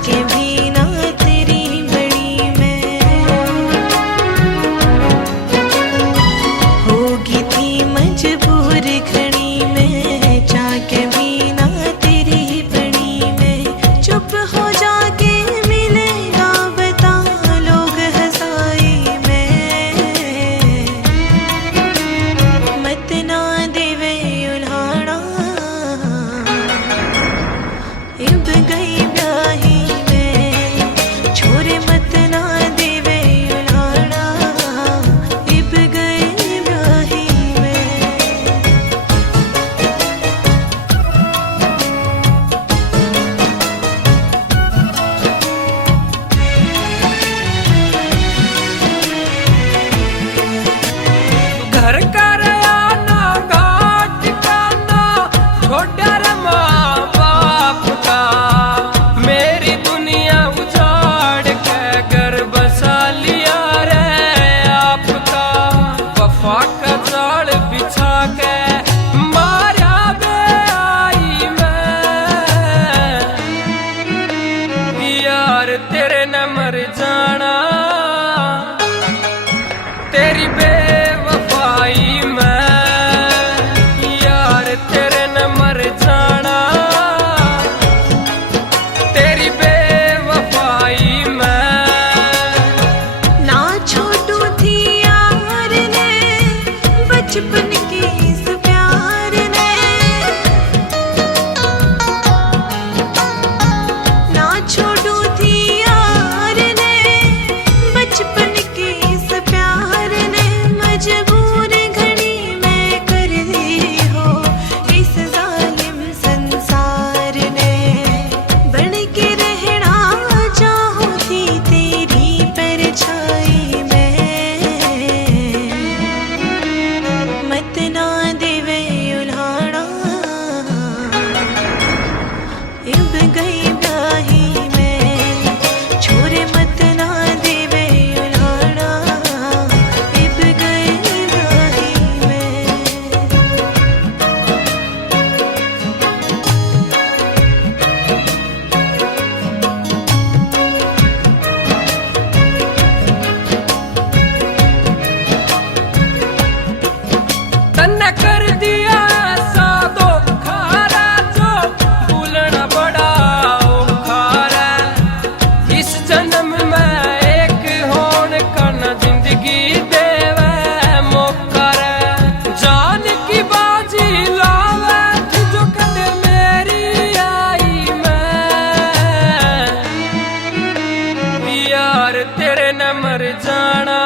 चाके भी ना तेरी बड़ी मैं होगी थी मजबूर घड़ी में, चाके भी ना तेरी बड़ी मैं। चुप हो जाके मिलेगा बता लोग हंसाई में, मत ना देवे उल्हाड़ा इब गई ब्याही में। छोरे मत ना देवे उल्हाड़ा इब गई ब्याही में। घर का रया ना घाट का ना छोड़ा रे माँ बाप का, मेरी दुनिया उजाड़ के घर बसा लिया रे आपका। वफा का जाल बिछा के मारा बे आई मैं, यार तेरे न मर जाना तेरी बेवफाई में, यार तेरे न मर जाना तेरी बेवफाई में। ना छोटू थी यार ने बचपन के इस प्यार ने, ना छोटू थी यार ने बचपन के इस प्यार ने। मजबूर घड़ी में कर दी हो इस जालिम संसार ने, बन के रहना चाहूं थी तेरी परछाई में, मत ना देवे उल्हाड़ा इब गई ब्याही में। छोरे मत ना देवे उल्हाड़ा इब गई ब्याही में। तन्ने कर दिया ऐसा धोखा रे जो भूलना बड़ा औखा रे। इस जन्म में एक होने का न जिंदगी देवे मौका रे। जान की बाजी लावे थी जो कदे मेरी आई मैं, यार तेरे न मर जाना